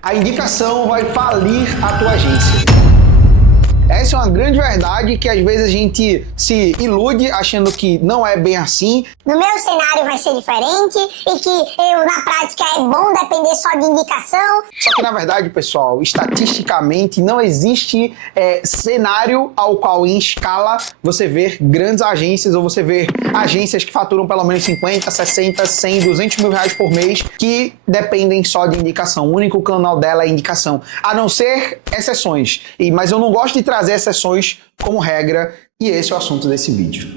A indicação vai falir a tua agência. Essa é uma grande verdade que às vezes a gente se ilude achando que não é bem assim. No meu cenário vai ser diferente e que na prática é bom depender só de indicação. Só que na verdade, pessoal, estatisticamente não existe cenário ao qual em escala você vê grandes agências ou você vê agências que faturam pelo menos 50, 60, 100, 200 mil reais por mês que dependem só de indicação. O único canal dela é indicação. A não ser exceções. Mas eu não gosto de trazer exceções como regra, e esse é o assunto desse vídeo.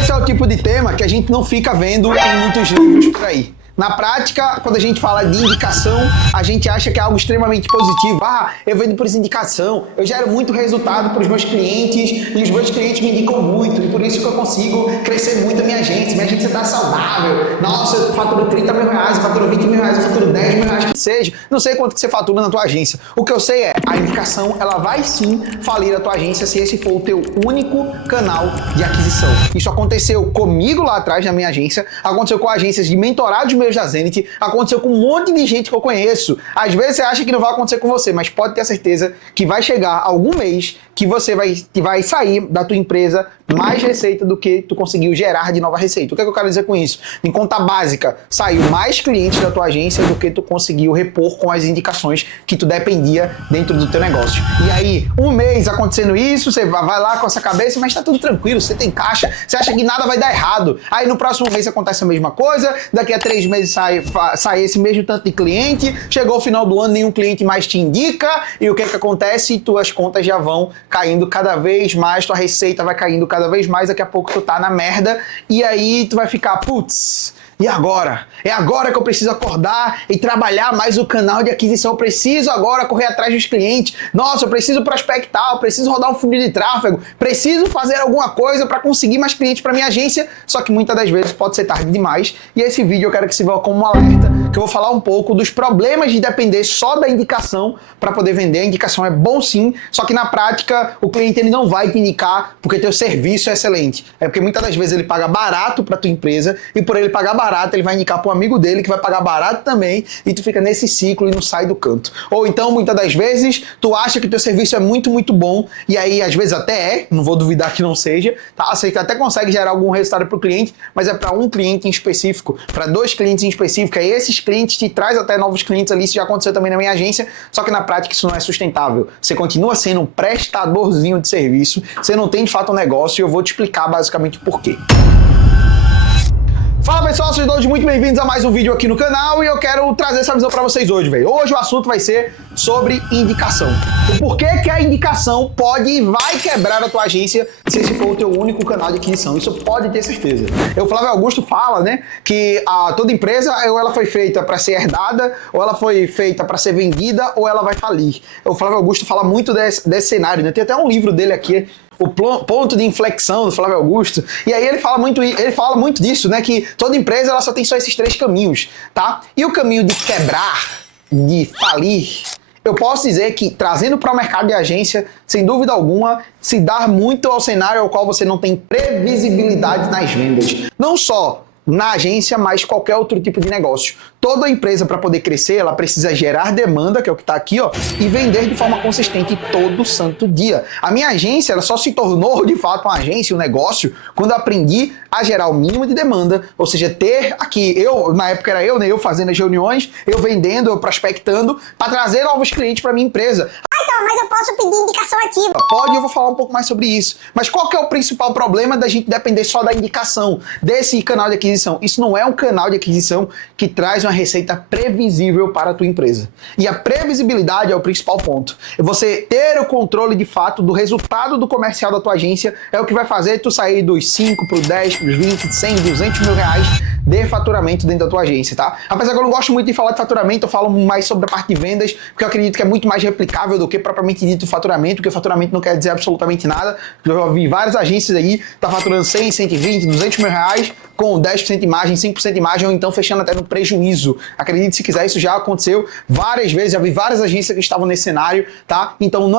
Esse é o tipo de tema que a gente não fica vendo em muitos livros por aí. Na prática, quando a gente fala de indicação, a gente acha que é algo extremamente positivo. Ah, eu vendo por indicação, eu gero muito resultado para os meus clientes e os meus clientes me indicam muito e por isso que eu consigo crescer muito a minha agência está saudável. Nossa, eu faturo 30 mil reais, eu faturo 20 mil reais, eu faturo 10 mil reais, que seja. Não sei quanto que você fatura na tua agência. O que eu sei é, a indicação, ela vai sim falir a tua agência se esse for o teu único canal de aquisição. Isso aconteceu comigo lá atrás na minha agência, aconteceu com agências de mentorados meus da Zenith, aconteceu com um monte de gente que eu conheço. Às vezes você acha que não vai acontecer com você, mas pode ter certeza que vai chegar algum mês que você vai sair da tua empresa mais receita do que tu conseguiu gerar de nova receita. O que é que eu quero dizer com isso? Em conta básica, saiu mais clientes da tua agência do que tu conseguiu repor com as indicações que tu dependia dentro do teu negócio. E aí, um mês acontecendo isso, você vai lá com essa cabeça, mas tá tudo tranquilo, você tem caixa, você acha que nada vai dar errado. Aí no próximo mês acontece a mesma coisa, daqui a 3 meses sai esse mesmo tanto de cliente, chegou o final do ano, nenhum cliente mais te indica, e o que é que acontece? Tuas contas já vão caindo cada vez mais, tua receita vai caindo cada vez mais, daqui a pouco tu tá na merda, e aí tu vai ficar, putz, e agora? É agora que eu preciso acordar e trabalhar mais o canal de aquisição, eu preciso agora correr atrás dos clientes, nossa, eu preciso prospectar, eu preciso rodar um funil de tráfego, preciso fazer alguma coisa para conseguir mais clientes para minha agência, só que muitas das vezes pode ser tarde demais, e esse vídeo eu quero que sirva como um alerta, que eu vou falar um pouco dos problemas de depender só da indicação para poder vender. A indicação é bom sim, só que na prática o cliente ele não vai te indicar porque teu serviço é excelente. É porque muitas das vezes ele paga barato para tua empresa e por ele pagar barato ele vai indicar para um amigo dele que vai pagar barato também e tu fica nesse ciclo e não sai do canto. Ou então muitas das vezes tu acha que teu serviço é muito, muito bom e aí às vezes até não vou duvidar que não seja, tá? Você até consegue gerar algum resultado para o cliente, mas é para um cliente em específico, para 2 clientes em específico, aí esses clientes te traz até novos clientes ali, isso já aconteceu também na minha agência, só que na prática isso não é sustentável. Você continua sendo um prestadorzinho de serviço, você não tem de fato um negócio e eu vou te explicar basicamente o porquê. Fala pessoal, sejam todos muito bem-vindos a mais um vídeo aqui no canal e eu quero trazer essa visão pra vocês hoje, velho. Hoje o assunto vai ser sobre indicação. O porquê que a indicação pode e vai quebrar a tua agência se esse for o teu único canal de aquisição. Isso pode ter certeza. O Flávio Augusto fala, né, que toda empresa ou ela foi feita para ser herdada, ou ela foi feita para ser vendida, ou ela vai falir. O Flávio Augusto fala muito desse cenário, né? Tem até um livro dele aqui, o ponto de inflexão do Flávio Augusto, e aí ele fala muito disso, né, que toda empresa ela só tem só esses 3 caminhos, tá? E o caminho de quebrar, de falir, eu posso dizer que trazendo para o mercado de agência, sem dúvida alguma, se dá muito ao cenário ao qual você não tem previsibilidade nas vendas. Não só na agência, mas qualquer outro tipo de negócio. Toda empresa, para poder crescer, ela precisa gerar demanda, que é o que está aqui, ó, e vender de forma consistente todo santo dia. A minha agência, ela só se tornou, de fato, uma agência, um negócio, quando eu aprendi a gerar o mínimo de demanda, ou seja, ter aqui, na época era eu, né, eu fazendo as reuniões, eu vendendo, eu prospectando, para trazer novos clientes para minha empresa. Então, mas eu posso pedir indicação ativa. Pode, eu vou falar um pouco mais sobre isso. Mas qual que é o principal problema da gente depender só da indicação desse canal de aquisição? Isso não é um canal de aquisição que traz uma receita previsível para a tua empresa. E a previsibilidade é o principal ponto. Você ter o controle de fato do resultado do comercial da tua agência é o que vai fazer tu sair dos 5 para os 10, para os 20, 100, 200 mil reais de faturamento dentro da tua agência, tá? Apesar que eu não gosto muito de falar de faturamento, eu falo mais sobre a parte de vendas, porque eu acredito que é muito mais replicável do que propriamente dito faturamento, porque faturamento não quer dizer absolutamente nada. Eu já vi várias agências aí, tá faturando 100, 120, 200 mil reais, com 10% de margem, 5% de margem, ou então fechando até no prejuízo. Acredite se quiser, isso já aconteceu várias vezes, já vi várias agências que estavam nesse cenário, tá? Então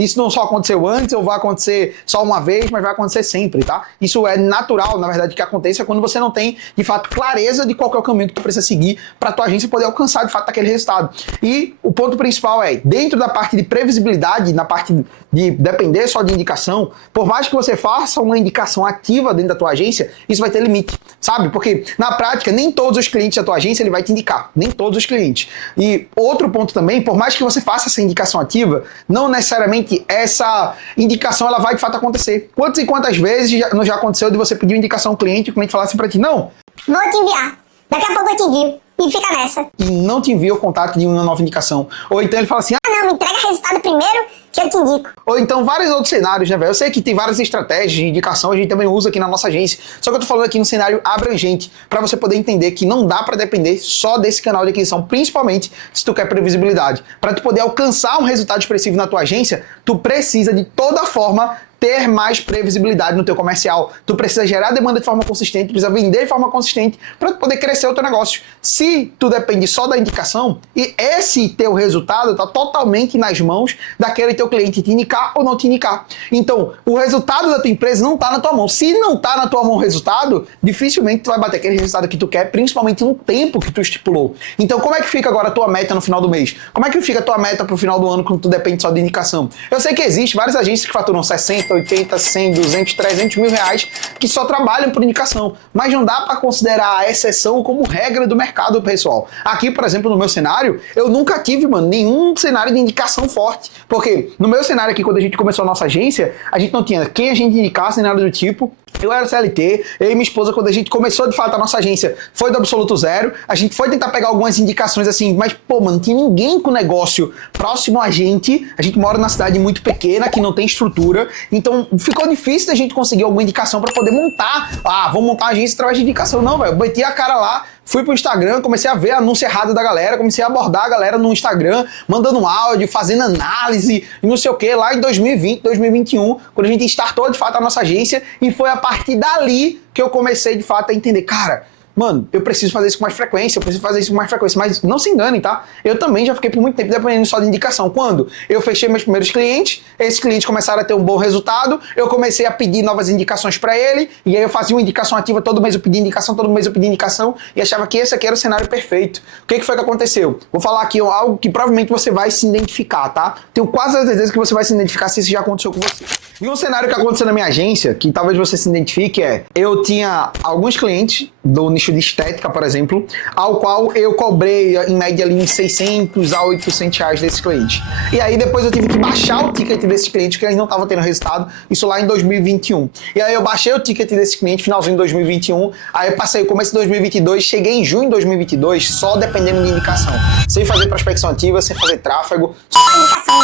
isso não só aconteceu antes, ou vai acontecer só uma vez, mas vai acontecer sempre, tá? Isso é natural natural, na verdade, que acontece é quando você não tem, de fato, clareza de qual que é o caminho que tu precisa seguir para tua agência poder alcançar, de fato, aquele resultado. E o ponto principal é, dentro da parte de previsibilidade, na parte de depender só de indicação, por mais que você faça uma indicação ativa dentro da tua agência, isso vai ter limite, sabe? Porque, na prática, nem todos os clientes da tua agência ele vai te indicar, nem todos os clientes. E outro ponto também, por mais que você faça essa indicação ativa, não necessariamente essa indicação ela vai de fato acontecer. Quantas e quantas vezes não já aconteceu de você pedir uma indicação ao cliente e o cliente falar assim pra ti, não, vou te enviar, daqui a pouco eu te envio. E fica nessa. E não te envia o contato de uma nova indicação. Ou então ele fala assim, Ah, não, me entrega resultado primeiro que eu te indico. ou então vários outros cenários, né, velho? Eu sei que tem várias estratégias de indicação, a gente também usa aqui na nossa agência. Só que eu tô falando aqui no cenário abrangente, pra você poder entender que não dá pra depender só desse canal de aquisição, principalmente se tu quer previsibilidade. Pra tu poder alcançar um resultado expressivo na tua agência, tu precisa de toda forma ter mais previsibilidade no teu comercial. Tu precisa gerar demanda de forma consistente, precisa vender de forma consistente para tu poder crescer o teu negócio. Se tu depende só da indicação, e esse teu resultado está totalmente nas mãos daquele teu cliente te indicar ou não te indicar. Então, o resultado da tua empresa não está na tua mão. Se não está na tua mão o resultado, dificilmente tu vai bater aquele resultado que tu quer, principalmente no tempo que tu estipulou. Então, como é que fica agora a tua meta no final do mês? Como é que fica a tua meta pro final do ano quando tu depende só de indicação? Eu sei que existe várias agências que faturam 60, 80, 100, 200, 300 mil reais que só trabalham por indicação, mas não dá para considerar a exceção como regra do mercado, pessoal. Aqui, por exemplo, no meu cenário, eu nunca tive, mano, nenhum cenário de indicação forte, porque no meu cenário aqui, quando a gente começou a nossa agência, a gente não tinha quem a gente indicasse, nem nada do tipo. Eu era CLT, eu e minha esposa, quando a gente começou de fato a nossa agência, foi do absoluto zero. A gente foi tentar pegar algumas indicações assim, mas pô, mano, não tinha ninguém com negócio próximo a gente. A gente mora numa cidade muito pequena, que não tem estrutura, então ficou difícil da gente conseguir alguma indicação para poder montar. Ah, vamos montar uma agência através de indicação. Não, velho, eu bati a cara lá, fui pro Instagram, comecei a ver anúncio errado da galera, comecei a abordar a galera no Instagram, mandando um áudio, fazendo análise, e não sei o que, lá em 2020, 2021, quando a gente startou de fato a nossa agência, e foi a partir dali que eu comecei de fato a entender, cara, mano, eu preciso fazer isso com mais frequência, eu preciso fazer isso com mais frequência, mas não se enganem, tá? Eu também já fiquei por muito tempo dependendo só de indicação. Quando eu fechei meus primeiros clientes, esses clientes começaram a ter um bom resultado, eu comecei a pedir novas indicações para ele, e aí eu fazia uma indicação ativa, todo mês eu pedia indicação, todo mês eu pedia indicação, e achava que esse aqui era o cenário perfeito. O que foi que aconteceu? Vou falar aqui algo que provavelmente você vai se identificar, tá? Tenho quase a certeza que você vai se identificar se isso já aconteceu com você. E um cenário que aconteceu na minha agência, que talvez você se identifique, é, eu tinha alguns clientes do nicho de estética, por exemplo, ao qual eu cobrei em média ali uns 600 a 800 reais desses clientes. E aí depois eu tive que baixar o ticket desses clientes, porque eles não estavam tendo resultado, isso lá em 2021. E aí eu baixei o ticket desse cliente, finalzinho de 2021, aí eu passei o começo de 2022, cheguei em junho de 2022 só dependendo de indicação. Sem fazer prospecção ativa, sem fazer tráfego. Só indicação.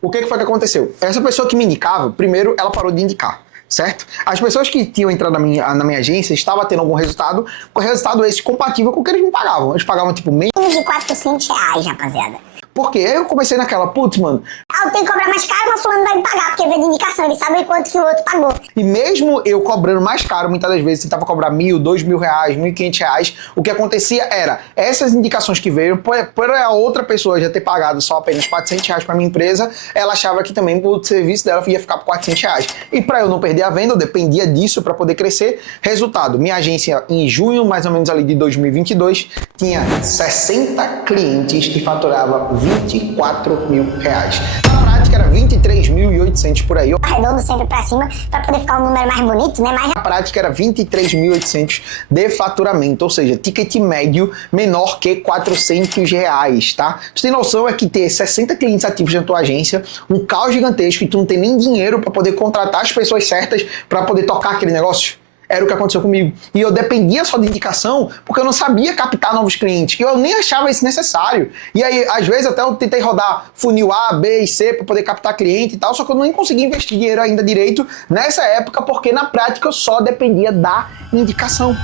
O que foi que aconteceu? Essa pessoa que me indicava, primeiro ela parou de indicar. Certo? As pessoas que tinham entrado na minha agência estavam tendo algum resultado, com resultado esse compatível com o que eles me pagavam. Eles pagavam tipo menos de 400 reais, rapaziada. Por quê? Aí eu comecei naquela, putz, mano. Ah, eu tenho que cobrar mais caro, mas fulano vai me pagar, porque veio de indicação, ele sabe quanto que o outro pagou. E mesmo eu cobrando mais caro, muitas das vezes, tentava cobrar 1.000, 2.000 reais, 1.500 reais, o que acontecia era, essas indicações que veio, por a outra pessoa já ter pagado só apenas 400 reais pra minha empresa, ela achava que também o serviço dela ia ficar por 400 reais. E pra eu não perder a venda, eu dependia disso pra poder crescer. Resultado, minha agência em junho, mais ou menos ali de 2022, tinha 60 clientes e faturava 24 mil reais. Na prática era 23.800 por aí. Arredondo sempre pra cima, pra poder ficar um número mais bonito, né? Na prática era 23.800 de faturamento, ou seja, ticket médio menor que 400 reais, tá? Tu tem noção é que ter 60 clientes ativos na tua agência, um caos gigantesco e tu não tem nem dinheiro pra poder contratar as pessoas certas pra poder tocar aquele negócio? Era o que aconteceu comigo. E eu dependia só de indicação porque eu não sabia captar novos clientes. E eu nem achava isso necessário. E aí, às vezes, até eu tentei rodar funil A, B e C para poder captar cliente e tal, só que eu nem consegui investir dinheiro ainda direito nessa época porque, na prática, eu só dependia da indicação.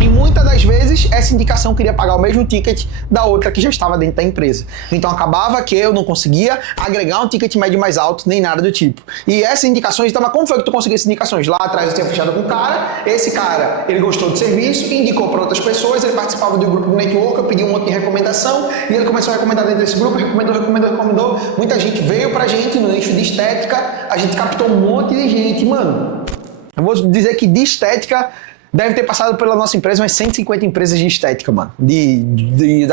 E muitas das vezes, essa indicação queria pagar o mesmo ticket da outra que já estava dentro da empresa. Então acabava que eu não conseguia agregar um ticket médio mais alto, nem nada do tipo. E essas indicações, então, mas como foi que tu conseguiu essas indicações? Lá atrás eu tinha fechado com um cara, esse cara, ele gostou do serviço, indicou para outras pessoas, ele participava do grupo do network, eu pedi um monte de recomendação, e ele começou a recomendar dentro desse grupo, recomendou. Muita gente veio pra gente no nicho de estética, a gente captou um monte de gente, mano. Eu vou dizer que de estética deve ter passado pela nossa empresa umas 150 empresas de estética, mano.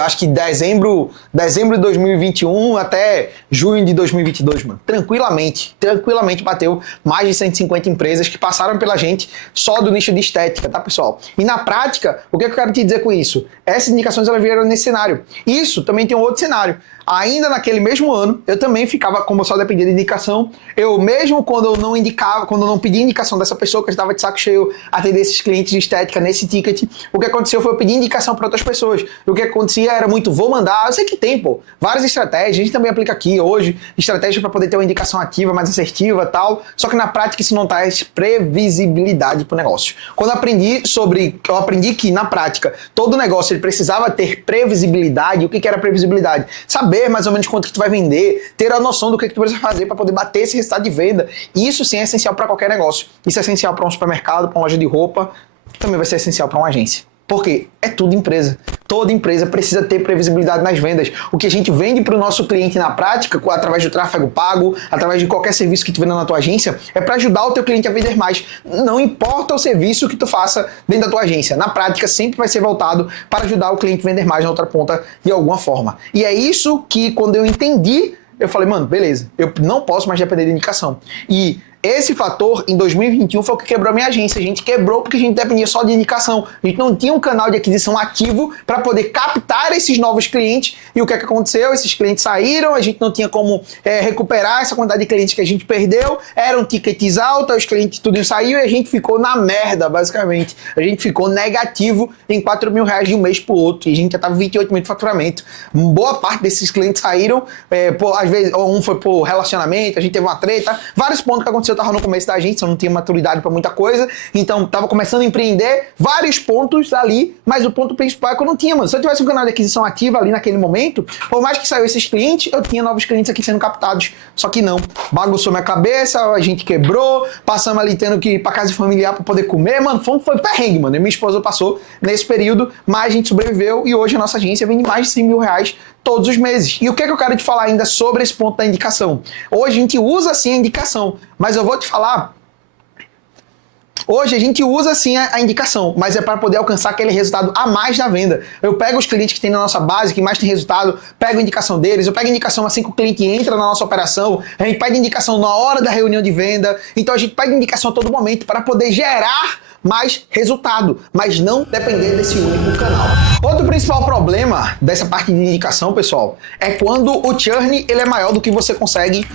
Acho que dezembro de 2021 até junho de 2022, mano. Tranquilamente bateu mais de 150 empresas que passaram pela gente só do nicho de estética, tá, pessoal? E na prática, o que eu quero te dizer com isso? Essas indicações, elas vieram nesse cenário. Isso também tem um outro cenário. Ainda naquele mesmo ano, eu também ficava, como eu só dependia de indicação, eu mesmo quando eu não indicava, quando eu não pedia indicação dessa pessoa que estava de saco cheio atender esses clientes de estética nesse ticket, o que aconteceu foi eu pedir indicação para outras pessoas. E o que acontecia era muito, vou mandar, eu sei que tem, pô, várias estratégias, a gente também aplica aqui hoje, estratégias para poder ter uma indicação ativa, mais assertiva e tal, só que na prática isso não traz previsibilidade para o negócio. Quando eu aprendi que na prática todo negócio ele precisava ter previsibilidade. O que era previsibilidade? Saber mais ou menos quanto que tu vai vender, ter a noção do que tu precisa fazer para poder bater esse resultado de venda. Isso sim é essencial para qualquer negócio. Isso é essencial para um supermercado, para uma loja de roupa, também vai ser essencial para uma agência. Porque é tudo empresa. Toda empresa precisa ter previsibilidade nas vendas. O que a gente vende para o nosso cliente na prática, através do tráfego pago, através de qualquer serviço que tu venda na tua agência, é para ajudar o teu cliente a vender mais. Não importa o serviço que tu faça dentro da tua agência. Na prática, sempre vai ser voltado para ajudar o cliente a vender mais na outra ponta de alguma forma. E é isso que, quando eu entendi, eu falei, mano, beleza, eu não posso mais depender de indicação. E esse fator, em 2021, foi o que quebrou a minha agência. A gente quebrou porque a gente dependia só de indicação. A gente não tinha um canal de aquisição ativo para poder captar esses novos clientes. E o que aconteceu? Esses clientes saíram, a gente não tinha como recuperar essa quantidade de clientes que a gente perdeu. Eram tickets altos, os clientes tudo saiu e a gente ficou na merda, basicamente. A gente ficou negativo em R$4.000 de um mês pro outro. E a gente já estava 28 mil de faturamento. Boa parte desses clientes saíram, às vezes, um foi por relacionamento, a gente teve uma treta, vários pontos que aconteceram. Eu tava no começo da agência, eu não tinha maturidade para muita coisa, então tava começando a empreender, vários pontos ali, mas o ponto principal é que eu não tinha, mano. Se eu tivesse um canal de aquisição ativa ali naquele momento, por mais que saiu esses clientes, eu tinha novos clientes aqui sendo captados. Só que não, bagunçou minha cabeça, a gente quebrou, passamos ali tendo que ir pra casa familiar para poder comer, mano, foi perrengue, mano. E minha esposa passou nesse período, mas a gente sobreviveu e hoje a nossa agência vende mais de R$100.000 todos os meses. E o que eu quero te falar ainda sobre esse ponto da indicação? Hoje a gente usa sim a indicação, mas eu vou te falar, hoje a gente usa sim a indicação, mas é para poder alcançar aquele resultado a mais na venda. Eu pego os clientes que tem na nossa base, que mais tem resultado, pego a indicação deles, eu pego a indicação assim que o cliente entra na nossa operação, a gente pega a indicação na hora da reunião de venda, então a gente pega a indicação a todo momento para poder gerar mais resultado, mas não depender desse único canal. Outro principal problema dessa parte de indicação, pessoal, é quando o churn ele é maior do que você consegue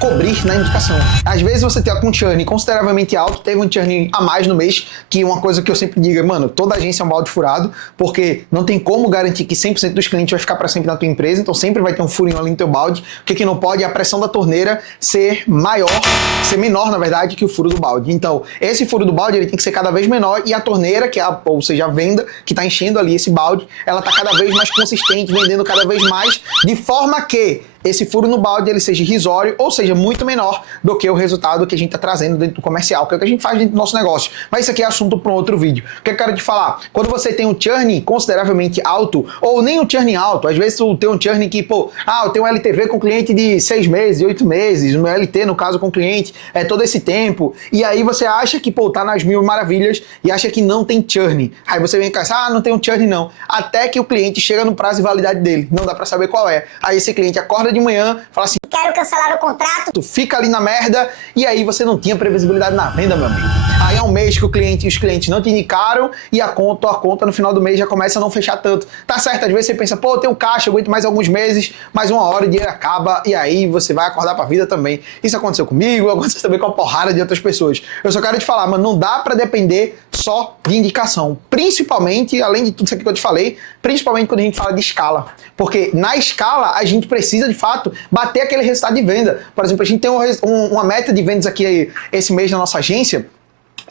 cobrir na indicação. Às vezes você tem um churn consideravelmente alto, teve um churn a mais no mês, que uma coisa que eu sempre digo é, mano, toda agência é um balde furado, porque não tem como garantir que 100% dos clientes vai ficar para sempre na tua empresa, então sempre vai ter um furinho ali no teu balde. O que não pode é a pressão da torneira ser menor, na verdade, que o furo do balde. Então, esse furo do balde ele tem que ser cada vez menor e a torneira, ou seja, a venda que está enchendo ali esse balde, ela está cada vez mais consistente, vendendo cada vez mais, de forma que esse furo no balde ele seja irrisório, ou seja, muito menor do que o resultado que a gente está trazendo dentro do comercial, que é o que a gente faz dentro do nosso negócio. Mas isso aqui é assunto para um outro vídeo. O que eu quero te falar? Quando você tem um churn consideravelmente alto, ou nem um churn alto, às vezes tu tem um churn que, eu tenho um LTV com cliente de 6 meses, 8 meses, um LT, no caso, com cliente, todo esse tempo, e aí você acha que, tá nas mil maravilhas, e acha que não tem churn. Aí você vem cá, não tem um churn não. Até que o cliente chega no prazo de validade dele, não dá para saber qual é. Aí esse cliente acorda de manhã, fala assim, quero cancelar o contrato. Tu fica ali na merda e aí você não tinha previsibilidade na venda, meu amigo. Aí é um mês que os clientes não te indicaram e a conta no final do mês já começa a não fechar tanto. Tá certo, às vezes você pensa, eu tenho caixa, eu aguento mais alguns meses, mais uma hora o dinheiro acaba e aí você vai acordar pra vida também. Isso aconteceu comigo, aconteceu também com a porrada de outras pessoas. Eu só quero te falar, mano, não dá pra depender só de indicação. Principalmente, além de tudo isso aqui que eu te falei, principalmente quando a gente fala de escala. Porque na escala a gente precisa, de fato, bater aquele resultado de venda. Por exemplo, a gente tem uma meta de vendas aqui esse mês na nossa agência,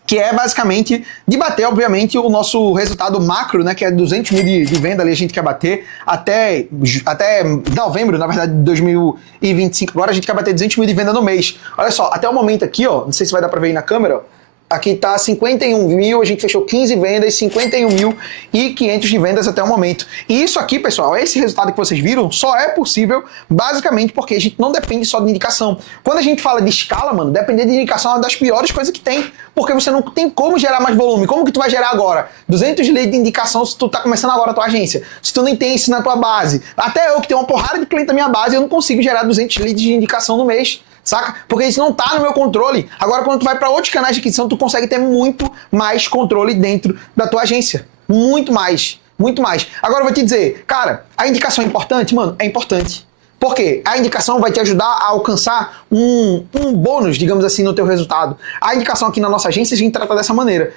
que é basicamente de bater, obviamente, o nosso resultado macro, né, que é 200 mil de venda ali, a gente quer bater até novembro, na verdade, de 2025. Agora a gente quer bater 200 mil de venda no mês. Olha só, até o momento aqui, não sei se vai dar pra ver aí na câmera, Aqui tá 51 mil, a gente fechou 15 vendas, 51.500 de vendas até o momento. E isso aqui, pessoal, esse resultado que vocês viram, só é possível basicamente porque a gente não depende só de indicação. Quando a gente fala de escala, mano, depender de indicação é uma das piores coisas que tem, porque você não tem como gerar mais volume. Como que tu vai gerar agora 200 leads de indicação se tu tá começando agora a tua agência? Se tu nem tem isso na tua base. Até eu que tenho uma porrada de cliente na minha base, eu não consigo gerar 200 leads de indicação no mês. Saca? Porque isso não tá no meu controle. Agora, quando tu vai para outros canais de aquisição, tu consegue ter muito mais controle dentro da tua agência. Muito mais. Muito mais. Agora eu vou te dizer, cara, a indicação é importante? Mano, é importante. Por quê? A indicação vai te ajudar a alcançar um bônus, digamos assim, no teu resultado. A indicação aqui na nossa agência a gente trata dessa maneira.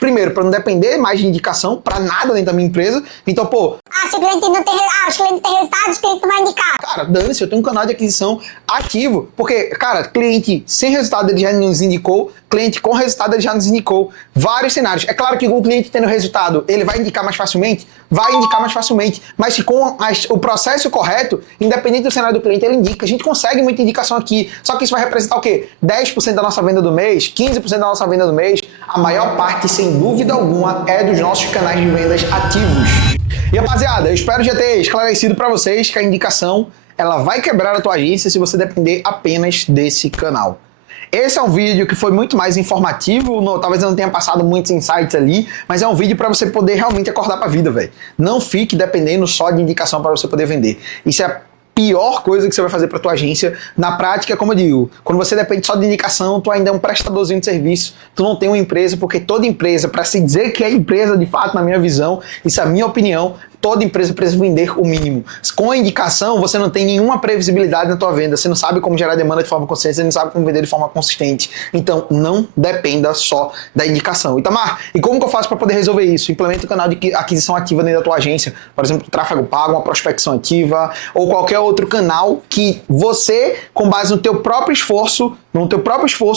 Primeiro, para não depender mais de indicação, para nada dentro da minha empresa. Então, pô... se o cliente não tem, os clientes têm resultados, o cliente não vai indicar. Cara, dane-se, eu tenho um canal de aquisição ativo. Porque, cara, cliente sem resultado ele já nos indicou, cliente com resultado ele já nos indicou. Vários cenários. É claro que com o cliente tendo resultado, ele vai indicar mais facilmente? Vai indicar mais facilmente. Mas se com o processo correto, independente do cenário do cliente, ele indica. A gente consegue muita indicação aqui. Só que isso vai representar o quê? 10% da nossa venda do mês, 15% da nossa venda do mês. A maior parte, sem dúvida alguma, é dos nossos canais de vendas ativos. E rapaziada, eu espero já ter esclarecido para vocês que a indicação ela vai quebrar a tua agência se você depender apenas desse canal. Esse é um vídeo que foi muito mais informativo, talvez eu não tenha passado muitos insights ali, mas é um vídeo para você poder realmente acordar para a vida, velho. Não fique dependendo só de indicação para você poder vender. Isso é a pior coisa que você vai fazer para tua agência. Na prática, como eu digo, quando você depende só de indicação, tu ainda é um prestadorzinho de serviço, tu não tem uma empresa, porque toda empresa, para se dizer que é empresa de fato, na minha visão, isso é a minha opinião, toda empresa precisa vender o mínimo. Com a indicação, você não tem nenhuma previsibilidade na tua venda, você não sabe como gerar demanda de forma consistente, você não sabe como vender de forma consistente. Então, não dependa só da indicação. Itamar, e como que eu faço para poder resolver isso? Implementa o canal de aquisição ativa dentro da tua agência, por exemplo, tráfego pago, uma prospecção ativa, ou qualquer outro canal que você, com base no teu próprio esforço,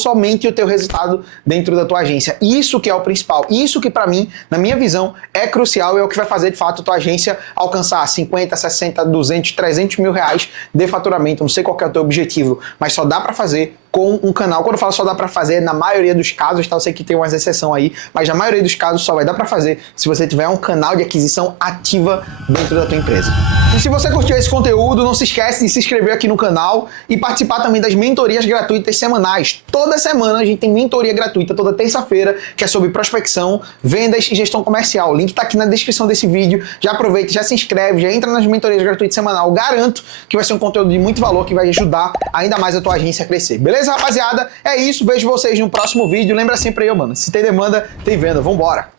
aumente o teu resultado dentro da tua agência. Isso que é o principal. Isso que, para mim, na minha visão, é crucial e é o que vai fazer, de fato, a tua agência alcançar 50, 60, 200, 300 mil reais de faturamento. Não sei qual que é o teu objetivo, mas só dá para fazer com um canal. Quando eu falo só dá para fazer, na maioria dos casos, tá? Eu sei que tem umas exceções aí, mas na maioria dos casos só vai dar para fazer se você tiver um canal de aquisição ativa dentro da tua empresa. E se você curtiu esse conteúdo, não se esquece de se inscrever aqui no canal e participar também das mentorias gratuitas semanais. Toda semana a gente tem mentoria gratuita, toda terça-feira, que é sobre prospecção, vendas e gestão comercial. O link tá aqui na descrição desse vídeo. Já aproveita, já se inscreve, já entra nas mentorias gratuitas semanal. Garanto que vai ser um conteúdo de muito valor que vai ajudar ainda mais a tua agência a crescer. Beleza, rapaziada? É isso, vejo vocês no próximo vídeo. Lembra sempre aí, mano, se tem demanda, tem venda. Vambora!